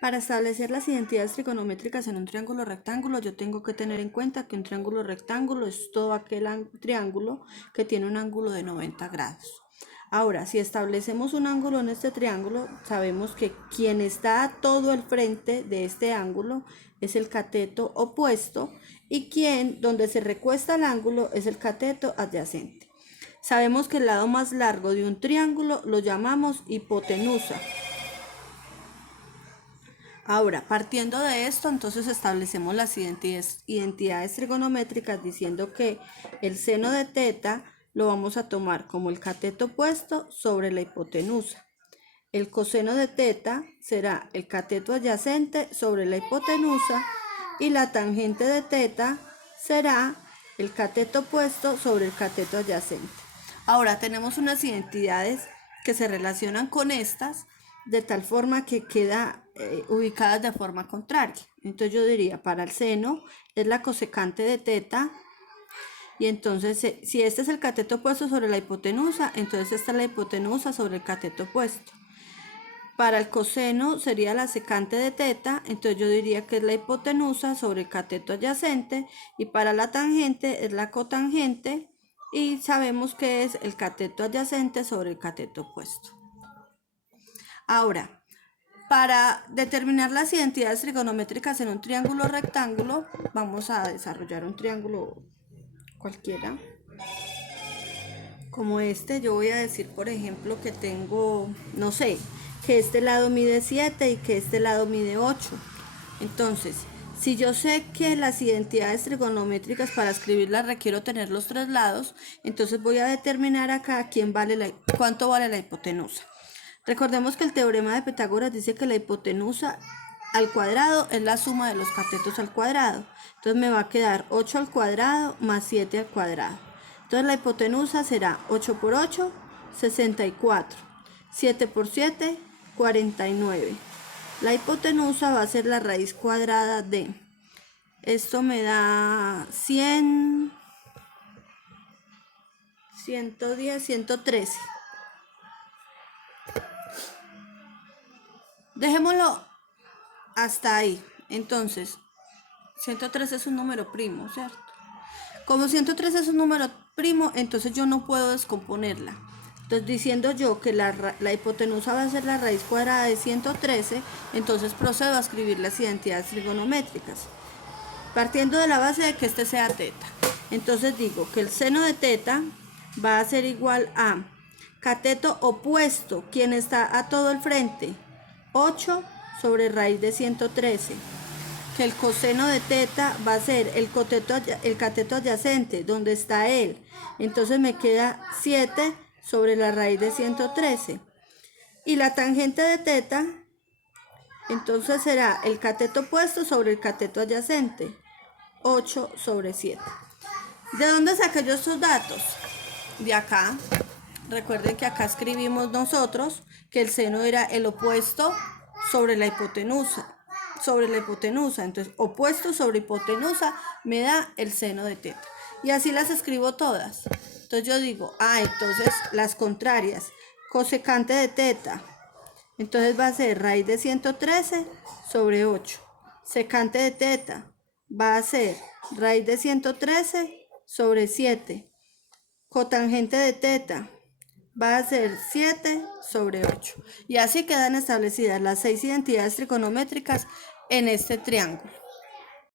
Para establecer las identidades trigonométricas en un triángulo rectángulo, yo tengo que tener en cuenta que un triángulo rectángulo es todo aquel triángulo que tiene un ángulo de 90 grados. Ahora, si establecemos un ángulo en este triángulo, sabemos que quien está a todo el frente de este ángulo es el cateto opuesto y quien, donde se recuesta el ángulo, es el cateto adyacente. Sabemos que el lado más largo de un triángulo lo llamamos hipotenusa. Ahora, partiendo de esto, entonces establecemos las identidades trigonométricas diciendo que el seno de teta lo vamos a tomar como el cateto opuesto sobre la hipotenusa. El coseno de teta será el cateto adyacente sobre la hipotenusa y la tangente de teta será el cateto opuesto sobre el cateto adyacente. Ahora tenemos unas identidades que se relacionan con estas de tal forma que queda ubicadas de forma contraria. Entonces yo diría, para el seno es la cosecante de teta, y entonces si este es el cateto opuesto sobre la hipotenusa, entonces esta es la hipotenusa sobre el cateto opuesto. Para el coseno sería la secante de teta, entonces yo diría que es la hipotenusa sobre el cateto adyacente, y para la tangente es la cotangente, y sabemos que es el cateto adyacente sobre el cateto opuesto. Ahora, para determinar las identidades trigonométricas en un triángulo rectángulo, vamos a desarrollar un triángulo cualquiera. Como este, yo voy a decir, por ejemplo, que tengo, no sé, que este lado mide 7 y que este lado mide 8. Entonces, si yo sé que las identidades trigonométricas para escribirlas requiero tener los tres lados, entonces voy a determinar acá cuánto vale la hipotenusa. Recordemos que el teorema de Pitágoras dice que la hipotenusa al cuadrado es la suma de los catetos al cuadrado. Entonces me va a quedar 8 al cuadrado más 7 al cuadrado. Entonces la hipotenusa será 8 por 8, 64. 7 por 7, 49. La hipotenusa va a ser la raíz cuadrada de... Esto me da 100, 110, 113. Dejémoslo hasta ahí. Entonces, 113 es un número primo, ¿cierto? Como 113 es un número primo, entonces yo no puedo descomponerla. Entonces, diciendo yo que la hipotenusa va a ser la raíz cuadrada de 113, entonces procedo a escribir las identidades trigonométricas. Partiendo de la base de que este sea teta. Entonces digo que el seno de teta va a ser igual a cateto opuesto, quien está a todo el frente, 8 sobre raíz de 113. Que el coseno de teta va a ser el cateto adyacente, donde está él. Entonces me queda 7 sobre la raíz de 113. Y la tangente de teta, entonces será el cateto opuesto sobre el cateto adyacente, 8 sobre 7. ¿De dónde saqué yo estos datos? De acá. Recuerden que acá escribimos nosotros que el seno era el opuesto sobre la hipotenusa. Entonces, opuesto sobre hipotenusa me da el seno de teta. Y así las escribo todas. Entonces yo digo, entonces las contrarias. Cosecante de teta. Entonces va a ser raíz de 113 sobre 8. Secante de teta va a ser raíz de 113 sobre 7. Cotangente de teta va a ser 7 sobre 8. Y así quedan establecidas las 6 identidades trigonométricas en este triángulo.